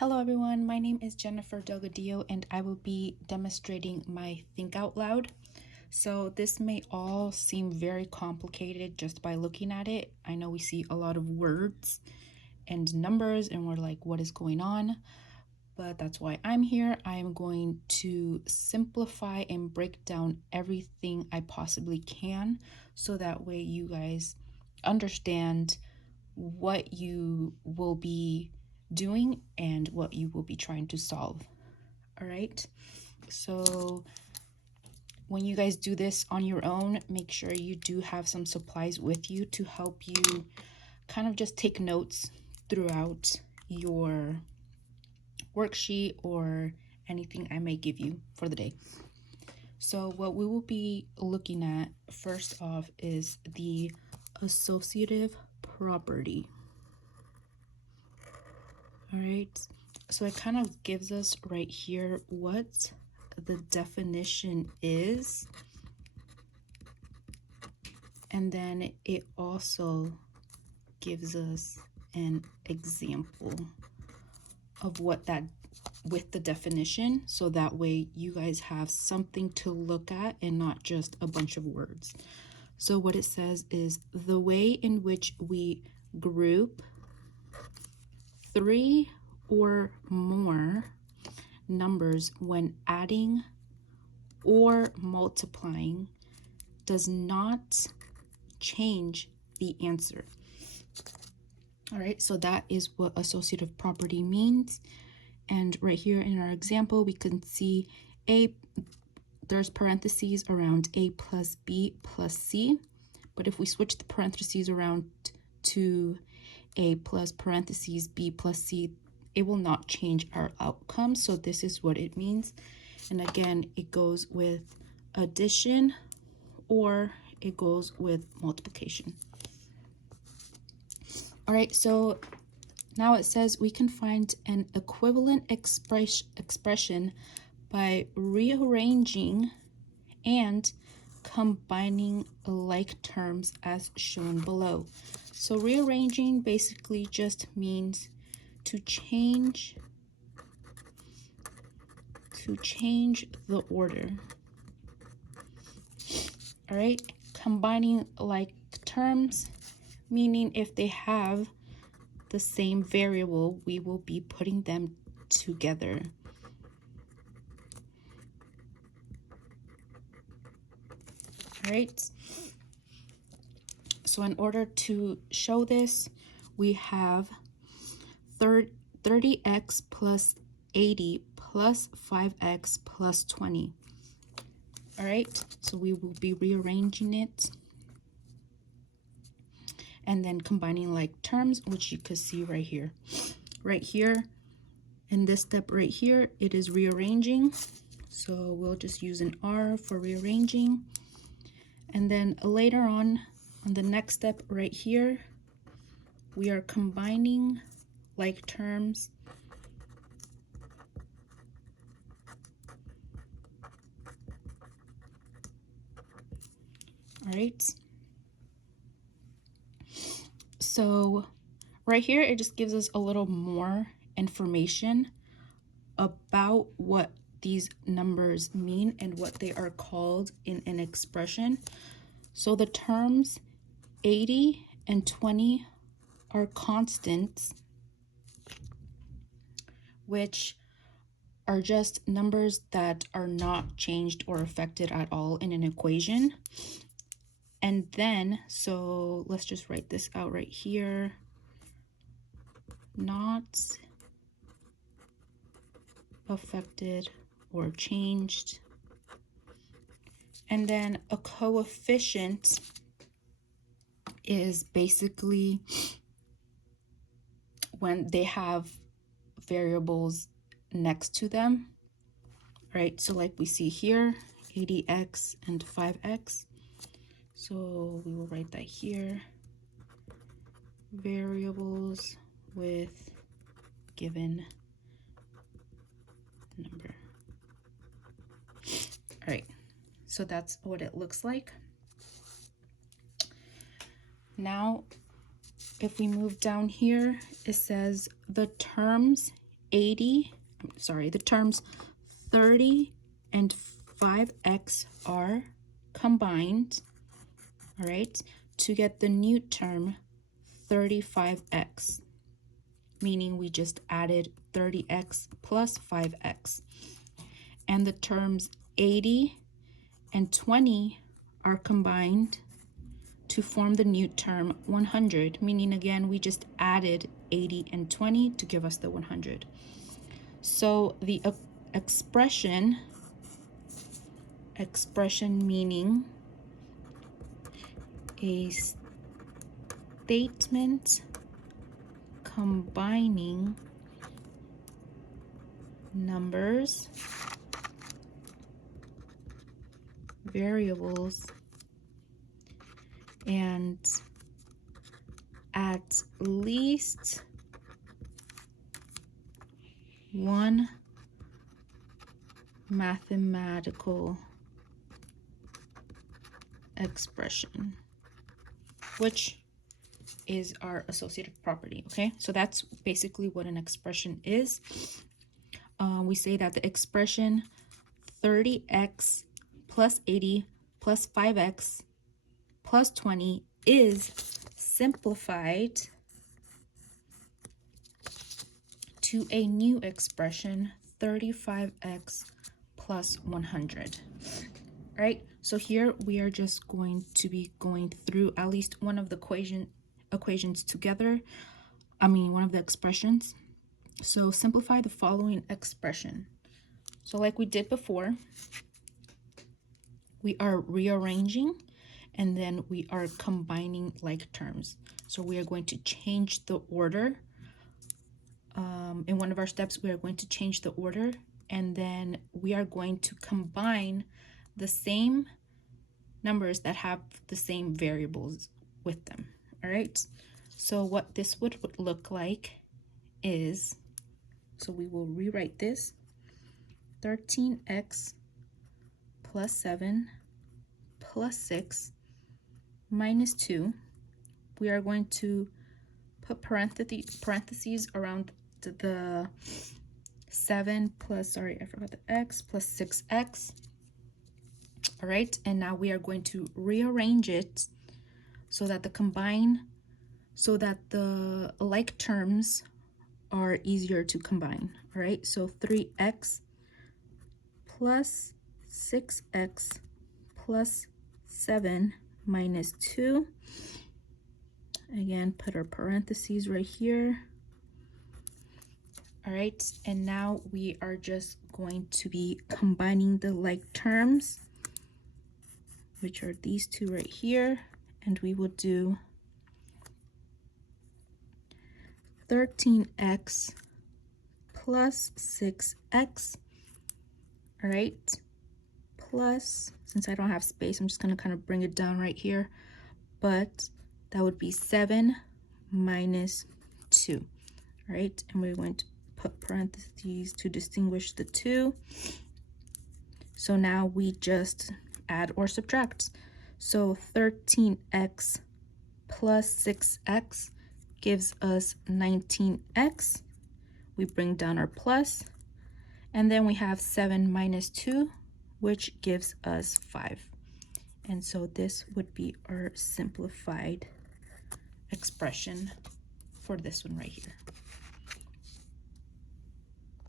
Hello everyone, my name is Jennifer Delgadillo and I will be demonstrating my Think Out Loud. So this may all seem very complicated just by looking at it. I know we see a lot of words and numbers and we're like, what is going on? But that's why I'm here. I am going to simplify and break down everything I possibly can so that way you guys understand what you will be doing and what you will be trying to solve. All right, so when you guys do this on your own, make sure you do have some supplies with you to help you kind of just take notes throughout your worksheet or anything I may give you for the day. So what we will be looking at first off is the associative property. All right, so it kind of gives us right here what the definition is, and then it also gives us an example of what that with the definition, so that way you guys have something to look at and not just a bunch of words. So what it says is the way in which we group 3 or more numbers when adding or multiplying does not change the answer. All right, so that is what associative property means. And right here in our example, we can see there's parentheses around a plus b plus c. But if we switch the parentheses around to a plus parentheses b plus c, it will not change our outcome. So this is what it means. And again, it goes with addition or it goes with multiplication. All right, so now it says we can find an equivalent expression by rearranging and combining like terms as shown below. So rearranging basically just means to change the order. All right, combining like terms, meaning if they have the same variable, we will be putting them together. All right, so in order to show this, we have 30x plus 80 plus 5x plus 20. All right, so we will be rearranging it and then combining like terms, which you could see right here. Right here, in this step right here, it is rearranging. So we'll just use an R for rearranging. And then later on the next step right here, we are combining like terms. All right. So right here, it just gives us a little more information about what these numbers mean and what they are called in an expression. So the terms 80 and 20 are constants, which are just numbers that are not changed or affected at all in an equation. And then, so let's just write this out right here. Not affected or changed. And then a coefficient is basically when they have variables next to them, right? So like we see here, 80x and 5x. So we will write that here, variables with given number. All right, so that's what it looks like. Now, if we move down here, it says the terms the terms 30 and 5x are combined, all right, to get the new term 35x, meaning we just added 30x plus 5x. And the terms 80 and 20 are combined to form the new term 100, meaning again we just added 80 and 20 to give us the 100. So the expression meaning a statement combining numbers, variables, and at least one mathematical expression, which is our associative property. Okay, so that's basically what an expression is. We say that the expression 30x plus 80 plus 5x plus 20 is simplified to a new expression 35x plus 100. All right, so here we are just going to be going through at least one of the equations together. One of the expressions. So simplify the following expression. So like we did before, we are rearranging and then we are combining like terms. So we are going to change the order. In one of our steps, we are going to change the order, and then we are going to combine the same numbers that have the same variables with them. All right, so what this would look like is, so we will rewrite this 13x plus 7 plus 6 minus 2. We are going to put parentheses around the 7 plus, sorry, I forgot the x, plus 6x. All right, and now we are going to rearrange it so that the like terms are easier to combine. All right, so 3x plus 6x plus 7 minus 2. Again, put our parentheses right here. All right, and now we are just going to be combining the like terms, which are these two right here, and we will do 13x plus 6x, all right, plus, since I don't have space, I'm just going to kind of bring it down right here, but that would be 7 minus 2, all right, and we're going to put parentheses to distinguish the 2. So now we just add or subtract. So 13x plus 6x gives us 19x. We bring down our plus, and then we have 7 minus 2, which gives us 5. And so this would be our simplified expression for this one right here.